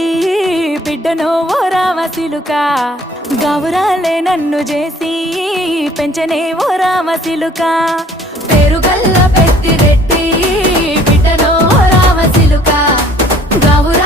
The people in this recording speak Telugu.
రెడ్డి బిడ్డనో ఓ రామసిలుక గౌరాలే నన్ను చేసి పెంచనే ఓ రామసిలుక పేరుగల్ల పెద్దిరెడ్డి బిడ్డనో ఓ రామసిలుక గౌర